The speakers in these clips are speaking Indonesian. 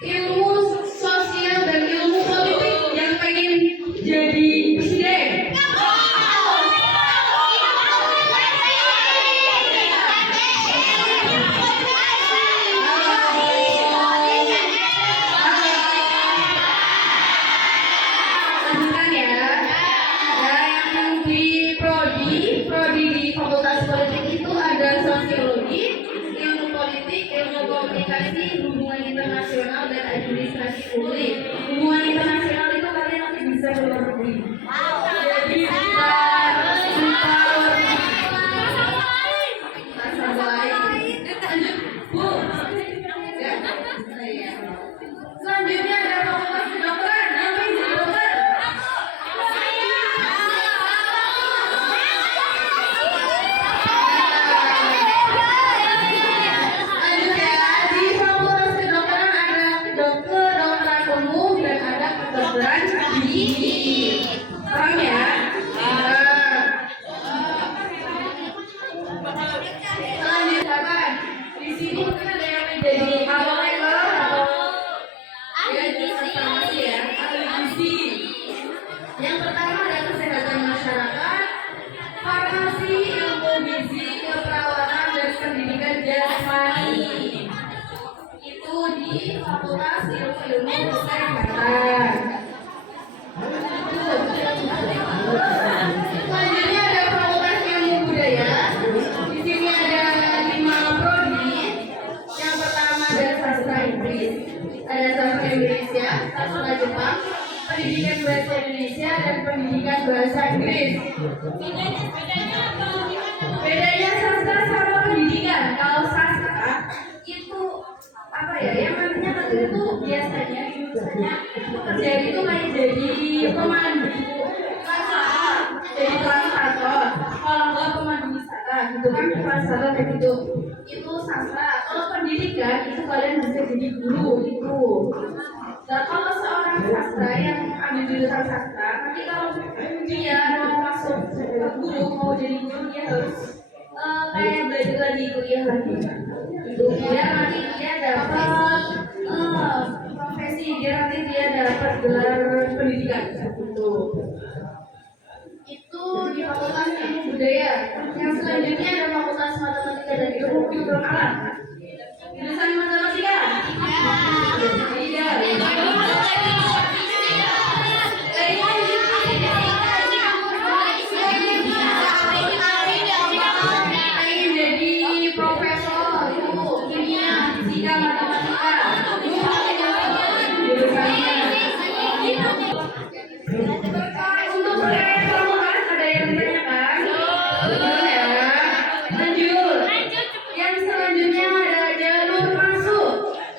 ilmu sosial dan ilmu politik yang pengen jadi presiden? Lanjutkan ya. Yang di prodi di Fakultas Politik itu ada sosiologi, ilmu politik, ilmu komunikasi, hubungan internasional dan administrasi publik. Hubungan internasional itu kalian nanti bisa ke luar negeri. Jadi bisa lanjut Bu. Ya. Selanjutnya ada fakultas kedokteran. Yang pengen jadi dokter? Lanjut ya, di fakultas kedokteran ada kedokteran umum dan ada kedokteran gigi. Paham ya? Selanjutnya di sini mungkin ada yang menjadi awalnya atau ya di farmasi ya, ahli gizi. Yang pertama ada kesehatan masyarakat, farmasi, ilmu gizi, keperawatan dan pendidikan jasmani. Itu di Fakultas Ilmu Kesehatan. Selanjutnya ada Fakultas Ilmu Budaya. Di sini ada 5 prodi. Yang pertama ada sastra Inggris, ada sastra Indonesia, sastra Jepang, pendidikan bahasa Indonesia dan pendidikan bahasa Inggris. Bedanya sastra sama pendidikan. Kalau sastra itu apa ya? Yang namanya itu biasanya pekerjaan itu kayak jadi pemandu, jadi translator, kalau enggak pemandu wisata, gitu kan translator kayak gitu. Itu sastra. Kalau pendidikan itu kalian bisa jadi guru itu. Dan kalau seorang sastra yang ambil jurusan sastra, nanti kalau dia mau masuk ke guru, mau jadi guru, dia harus kayak belajar lagi, kuliah lagi. Itu dia nanti dia dapat profesi, dia dapat gelar pendidikan gitu. Itu di Fakultas Ilmu Budaya. Yang selanjutnya ada Fakultas Matematika dan Ilmu Pengetahuan Alam. Jurusan matematika? Tidak. Pengen jadi profesor, itu kimia, fisika, matematika. Jurusannya. Untuk kalian permukaan ada yang ditanyakan? Belum ya? Lanjut. Yang selanjutnya ada jalur masuk.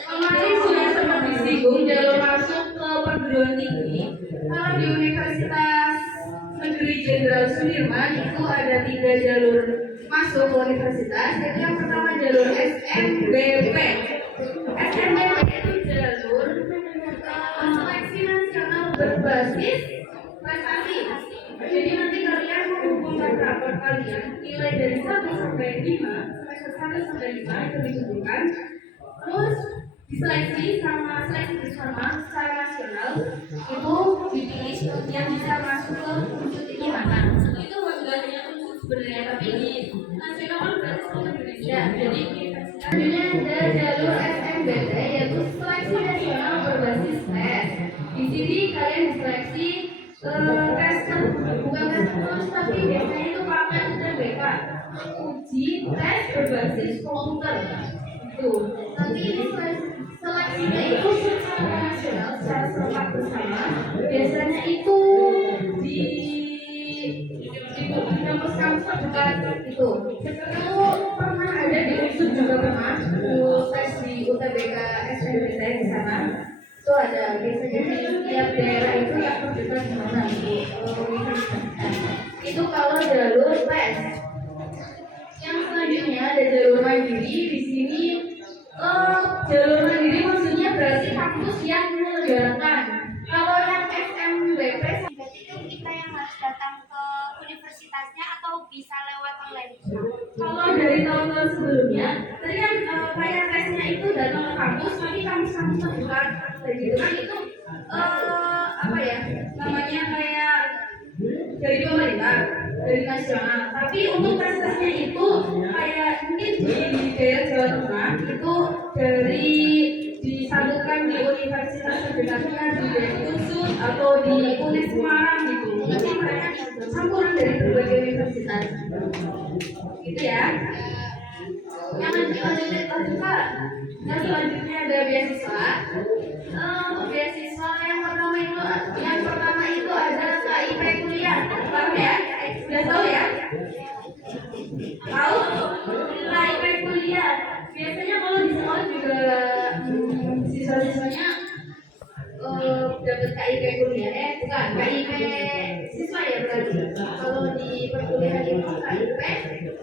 Kemarin sudah sempat disinggung jalur masuk ke perguruan tinggi. Kalau di Universitas Negeri Jenderal Sudirman itu ada 3 jalur masuk ke universitas. Jadi yang pertama jalur SNBP. SNBP itu jalur seleksi nasional berbasis prestasi. Jadi nanti kalian menghubungkan rapor kalian nilai dari 1 sampai 5, semester 1 sampai 5 itu dikumpulkan. Terus diseleksi sama secara nasional itu dipilih yang bisa masuk ke unsur tinggi mana. Itu enggak hanya unsur sebenarnya, tapi di nasional kan berarti seluruh Indonesia. Jadi selanjutnya ada jalur SNBT yaitu seleksi nasional berbasis tes. Di sini kalian diseleksi tes bukan tes terus, tapi biasanya itu pakai UTBK, uji tes berbasis komputer. Itu nanti ini seleksinya itu secara nasional, secara serempak bersama. Biasanya itu di kampus-kampus terdekat itu. Itu pernah ada di UNSUD juga pernah tes di UTBK SNBT di sana. Itu ada biasanya di tiap daerah itu yang terdekat di mana di universitas. Itu kalau jalur tes. Yang selanjutnya ada jalur mandiri. Di sini jalur mandiri maksudnya berarti kampus yang menyelenggarakan. Kalau yang SNBP itu kita yang harus datang ke universitasnya atau bisa lewat online? Kalau Kalau dari tahun-tahun sebelumnya, tadi kan kayak tesnya itu datang ke kampus, tapi kampus-kampus terbuka, kayak gitu kan itu apa ya namanya kayak dari pemerintah, dari nasional. Tapi untuk tes-tesnya itu kayak mungkin di daerah Jawa Tengah itu dari disatukan di universitas terdekatnya di Unsur atau di UNES Semarang gitu. Jadi mereka campuran dari berbagai universitas. Gitu ya. Yang lanjut yang selanjutnya ada beasiswa. Untuk beasiswa yang pertama itu ada KIP kuliah. Tahu ya? Sudah tahu ya? Tahu? KIP kuliah. Biasanya kalau di sekolah juga siswa-siswanya dapat KIP kuliah, bukan KIP siswa ya berarti. Kalau di perkuliahan itu KIP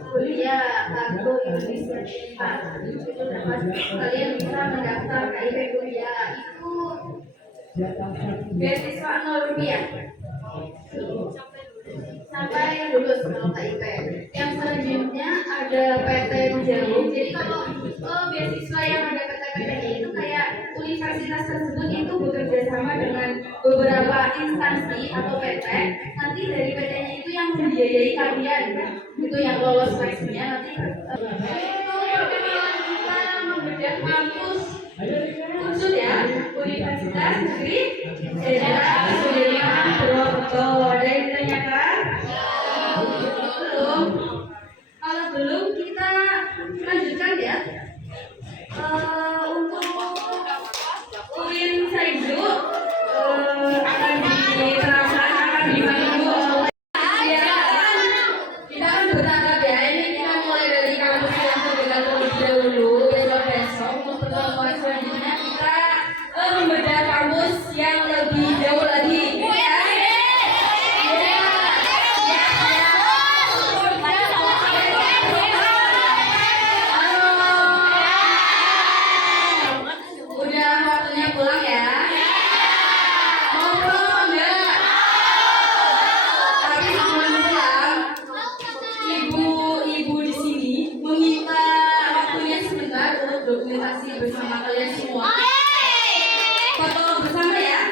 kuliah kartu Indonesia Pintar itu dapat kalian bisa mendaftar KIP kuliah itu beasiswa Rupiah sampai lulus kalau KIP. Yang selanjutnya ada PT Jarum. Jadi kalau beasiswa yang ada PT-PT itu kayak universitas tersebut itu bekerja sama dengan beberapa instansi atau PT. Nanti dari PT-nya itu yang membiayai kalian, itu yang lolos seleksinya nanti. Kita membedah kampus Unsur ya, Universitas Negeri Daerah Sudirman Purwokerto. Ada yang ditanyakan? Belum? Kalau belum kita lanjutkan ya. Untuk UIN Saizu akan diterapkan akan dibantu. Ya, kita kan bertahap ya. Ini kita mulai dari kampus yang terdekat terlebih dahulu. Besok untuk pertemuan selanjutnya kita membedah kampus yang lebih jauh lagi. Udah waktunya pulang ya. Mau pulang enggak? Tapi sebelum pulang, ibu di sini meminta waktunya sebentar untuk dokumentasi bersama kalian semua. Foto bersama ya.